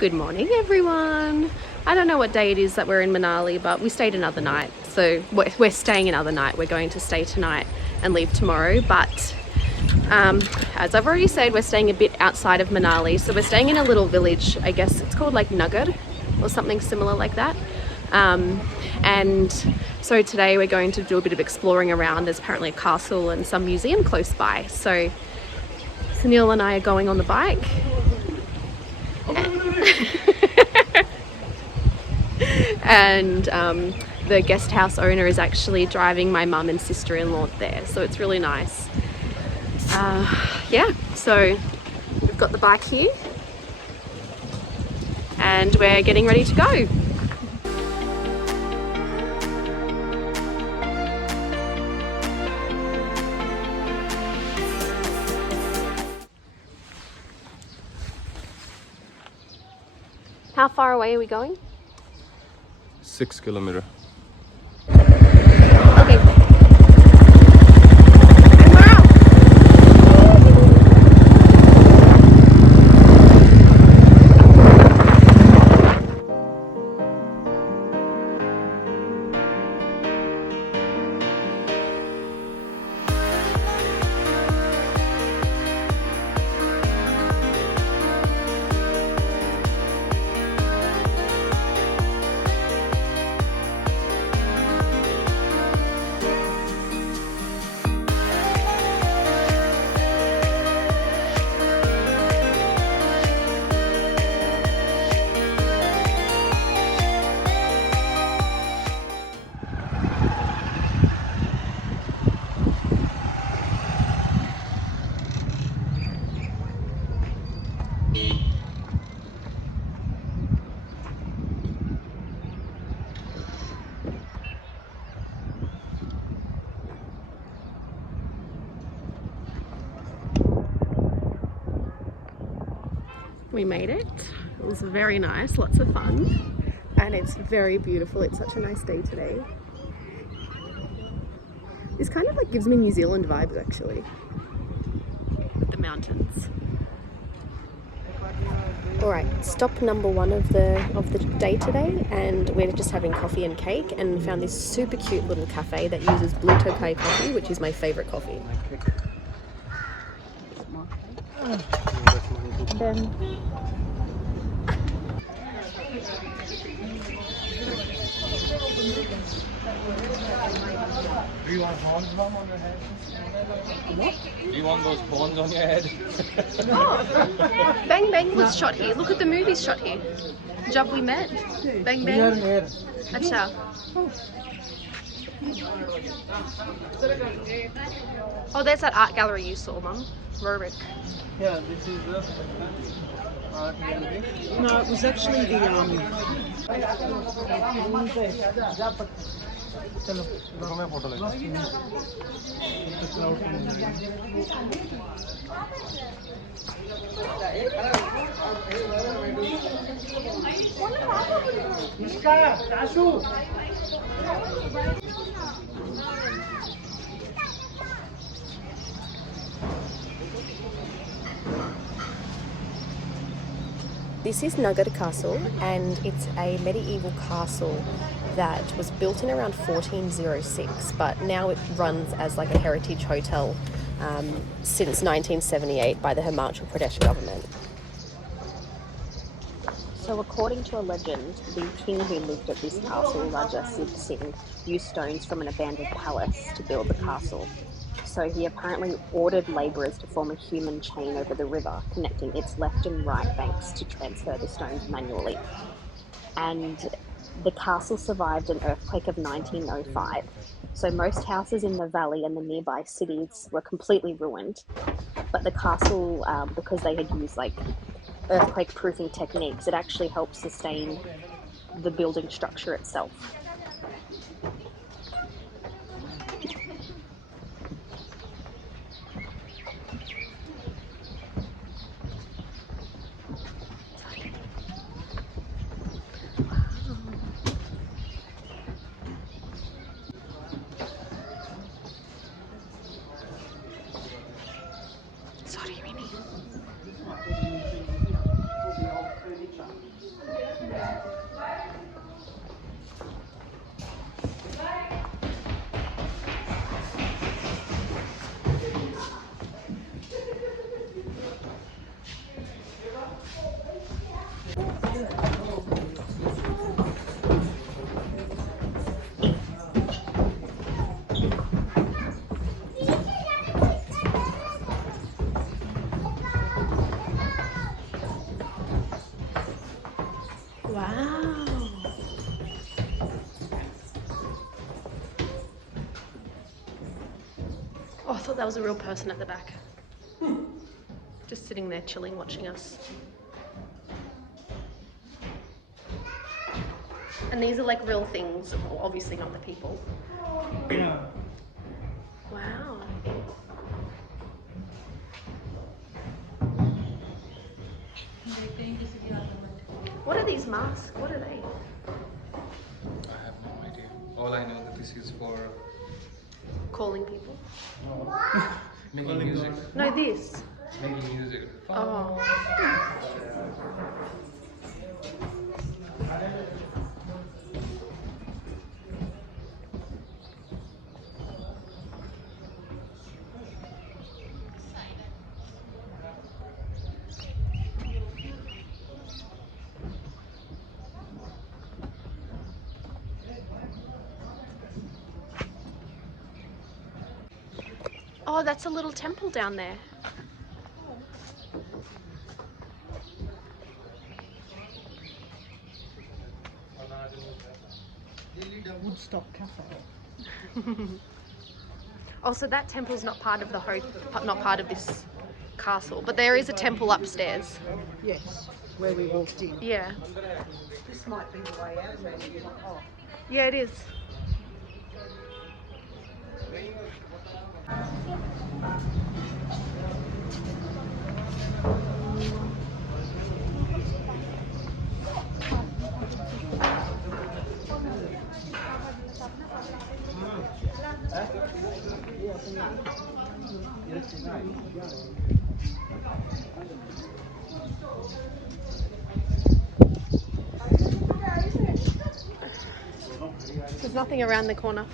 Good morning, everyone. I don't know what day it is that we're in Manali, but we stayed another night. So we're staying another night. We're going to stay tonight and leave tomorrow. But as I've already said, we're staying a bit outside of Manali. So we're staying in a little village. I guess it's called like Naggar or something similar like that. And so today we're going to do a bit of exploring around. There's apparently a castle and some museum close by. So Sunil and I are going on the bike. And the guest house owner is actually driving my mum and sister-in-law there, so it's really nice. Yeah, so we've got the bike here and we're getting ready to go. How far away are we going? 6 kilometers. Okay. We made it. It was very nice, lots of fun, and it's very beautiful. It's such a nice day today. This kind of like gives me New Zealand vibes actually, with the mountains. All right, stop number one of the day today, and we're just having coffee and cake, and found this super cute little cafe that uses blue Tokai coffee, which is my favorite coffee. Then Do you want horns on your head? what? Do you want those horns on your head? Oh, Bang Bang was shot here. Look at the movies shot here. Jab we met. Bang Bang. Acha. Oh, there's that art gallery you saw, Mum. Roerich. Yeah, this is the art gallery. No, it was actually the मैं photo लेगा This is Naggar Castle, and it's a medieval castle that was built in around 1406, but now it runs as like a heritage hotel since 1978 by the Himachal Pradesh government. So according to a legend, the king who lived at this castle, Raja Sid Singh, used stones from an abandoned palace to build the castle. So he apparently ordered labourers to form a human chain over the river, connecting its left and right banks to transfer the stones manually. And the castle survived an earthquake of 1905. So most houses in the valley and the nearby cities were completely ruined. But the castle, because they had used like earthquake proofing techniques, it actually helped sustain the building structure itself. Wow. Oh, I thought that was a real person at the back. Just sitting there chilling, watching us. And these are like real things, well, obviously not the people. Wow. What are these masks? What are they? I have no idea. All I know that this is for Calling people? making music. No, this. Making music. Oh. Oh, that's a little temple down there. Woodstock Castle. Oh, so that temple's not part of the not part of this castle, but there is a temple upstairs. Yes, where we walked in. Yeah. This might be the way out. Maybe. Oh. Yeah, it is. There's nothing around the corner.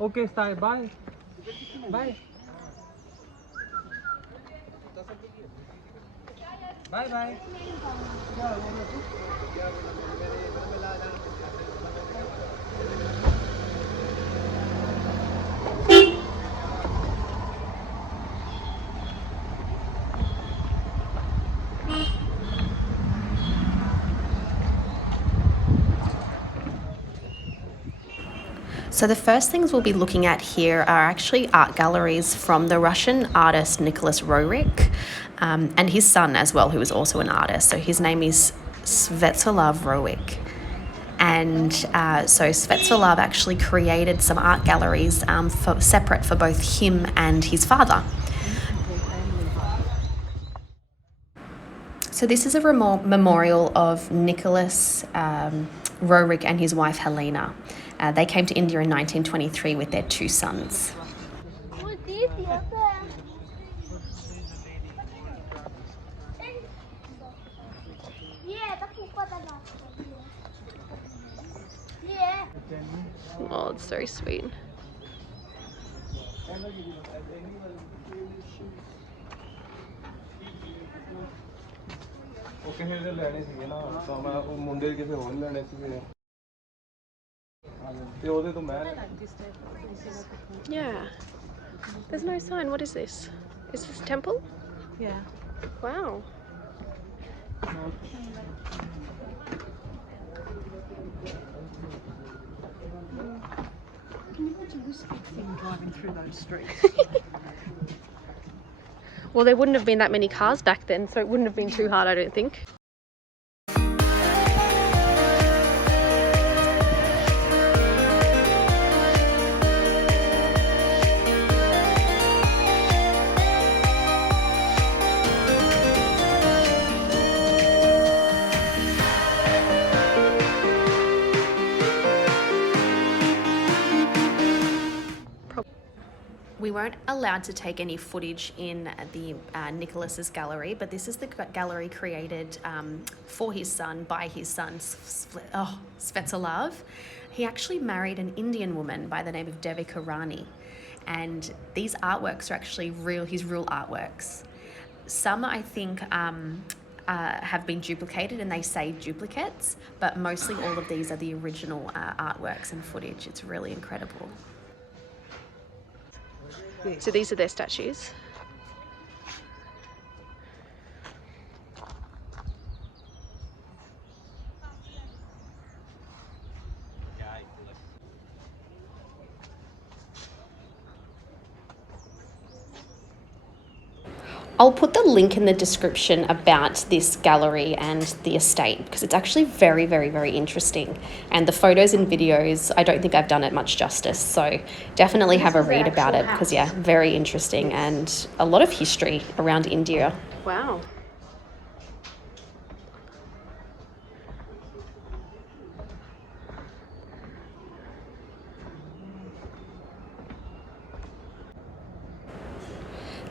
Okay, style. Bye. Bye. Bye bye. So the first things we'll be looking at here are actually art galleries from the Russian artist Nicholas Roerich, and his son as well, who is also an artist. So his name is Sviatoslav Roerich. And so Sviatoslav actually created some art galleries separate for both him and his father. So this is a memorial of Nicholas Roerich and his wife Helena. They came to India in 1923 with their 2 sons. Oh, it's very sweet. Yeah. There's no sign. What is this? Is this a temple? Yeah. Wow. was a big thing driving through those streets. Well, there wouldn't have been that many cars back then, so it wouldn't have been too hard, I don't think. We weren't allowed to take any footage in the Nicholas's gallery, but this is the gallery created for his son, by his son, Svetslav. He actually married an Indian woman by the name of Devika Rani, and these artworks are actually his real artworks. Some, I think, have been duplicated, and they say duplicates, but mostly all of these are the original artworks and footage. It's really incredible. So these are their statues. I'll put the link in the description about this gallery and the estate, because it's actually very, very, very interesting. And the photos and videos, I don't think I've done it much justice. So definitely have a read about it, because yeah, very interesting and a lot of history around India. Wow.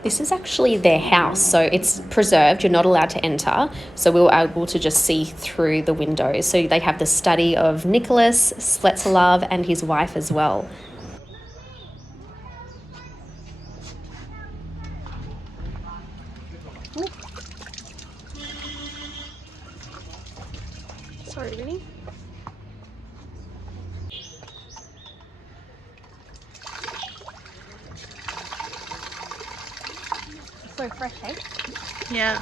This is actually their house, so it's preserved. You're not allowed to enter, so we were able to just see through the windows. So they have the study of Nicholas, Svetslav, and his wife as well. Ooh. Sorry, Vinny. So fresh, hey? Yeah.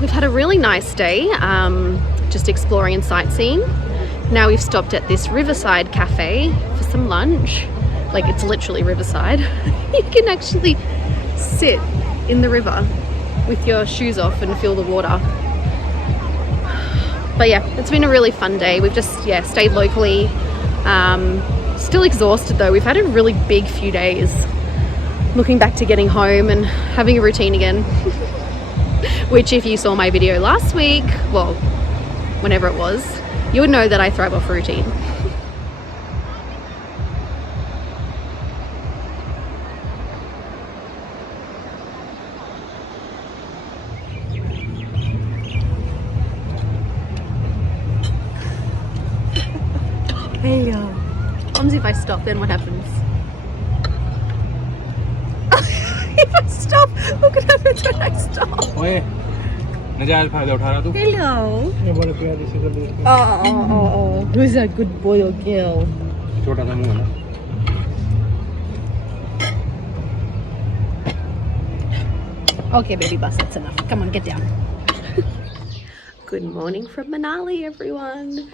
We've had a really nice day, just exploring and sightseeing. Now we've stopped at this Riverside cafe for some lunch. Like, it's literally Riverside. You can actually sit in the river with your shoes off and feel the water. But yeah, it's been a really fun day. We've just, stayed locally. Still exhausted though. We've had a really big few days. Looking back to getting home and having a routine again. Which, if you saw my video last week, well, whenever it was, you would know that I thrive off routine. Hey yo. What if I stop, then what happens? If I stop, what could happen when I stop? Hello. Oh. Who's a good boy or girl? Okay, baby bus, that's enough. Come on, get down. Good morning from Manali, everyone.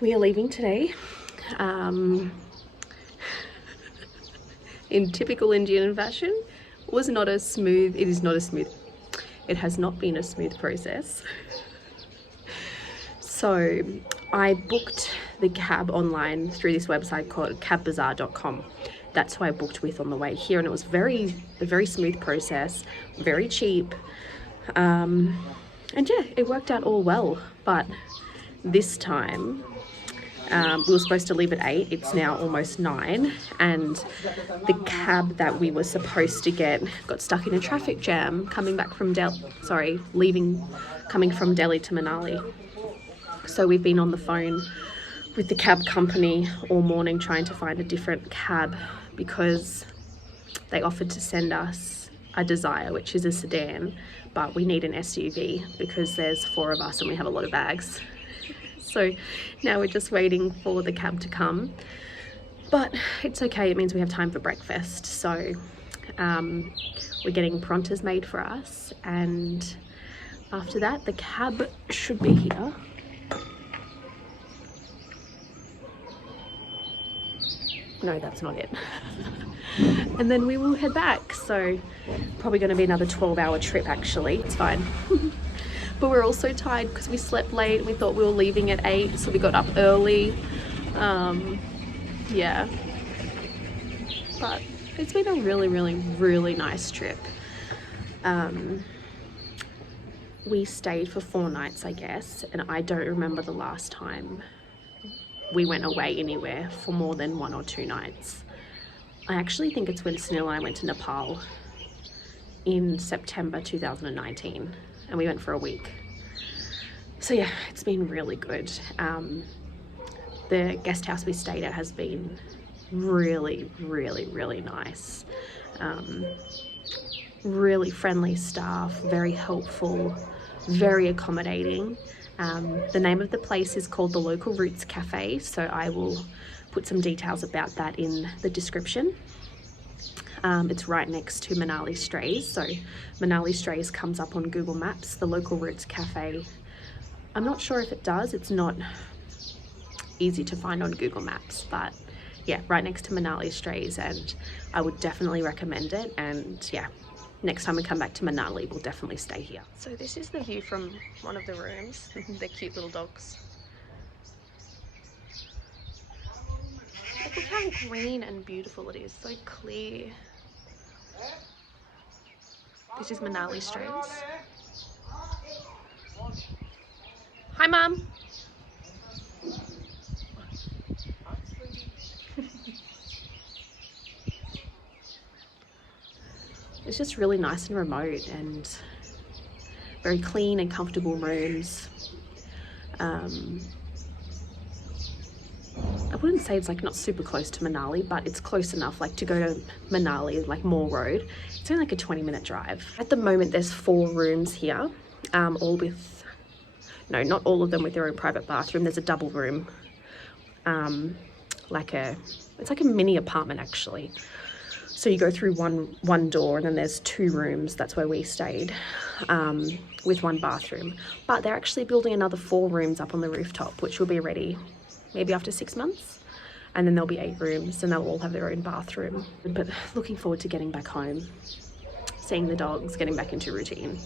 We are leaving today. in typical Indian fashion. Was not as smooth. It is not as smooth. It has not been a smooth process. So I booked the cab online through this website called cabbazaar.com. That's who I booked with on the way here, and it was a very smooth process, very cheap, and yeah, it worked out all well. But this time we were supposed to leave at 8. It's now almost 9, and the cab that we were supposed to get got stuck in a traffic jam coming from Delhi to Manali. So we've been on the phone with the cab company all morning trying to find a different cab, because they offered to send us a Desire, which is a sedan, but we need an SUV because there's 4 of us and we have a lot of bags. So now we're just waiting for the cab to come, but it's okay. It means we have time for breakfast. So we're getting prontas made for us, and after that the cab should be here. No, that's not it. And then we will head back. So probably going to be another 12-hour trip actually. It's fine. But we're also tired because we slept late. We thought we were leaving at 8, so we got up early. Yeah. But it's been a really nice trip. We stayed for 4 nights, I guess, and I don't remember the last time we went away anywhere for more than 1 or 2 nights. I actually think it's when Sunil and I went to Nepal in September 2019, and we went for a week. So yeah, it's been really good. The guest house we stayed at has been really nice. Really friendly staff, very helpful, very accommodating. The name of the place is called the Local Roots Cafe, so I will put some details about that in the description. It's right next to Manali Strays, so Manali Strays comes up on Google Maps. The Local Roots Cafe, I'm not sure if it does. It's not easy to find on Google Maps, but yeah, right next to Manali Strays, and I would definitely recommend it. And yeah, next time we come back to Manali, we'll definitely stay here. So this is the view from one of the rooms. They're cute little dogs. Look how green and beautiful it is, so clear. This is Manali Strays. Hi, Mum. It's just really nice and remote, and very clean and comfortable rooms. I wouldn't say it's like not super close to Manali, but it's close enough, like to go to Manali, like Moore Road. It's only like a 20-minute drive. At the moment, there's 4 rooms here, all with, no, not all of them with their own private bathroom. There's a double room, it's like a mini apartment actually. So you go through one door, and then there's 2 rooms. That's where we stayed, with 1 bathroom. But they're actually building another 4 rooms up on the rooftop, which will be ready maybe after 6 months. And then there'll be 8 rooms, and they'll all have their own bathroom. But looking forward to getting back home, seeing the dogs, getting back into routine.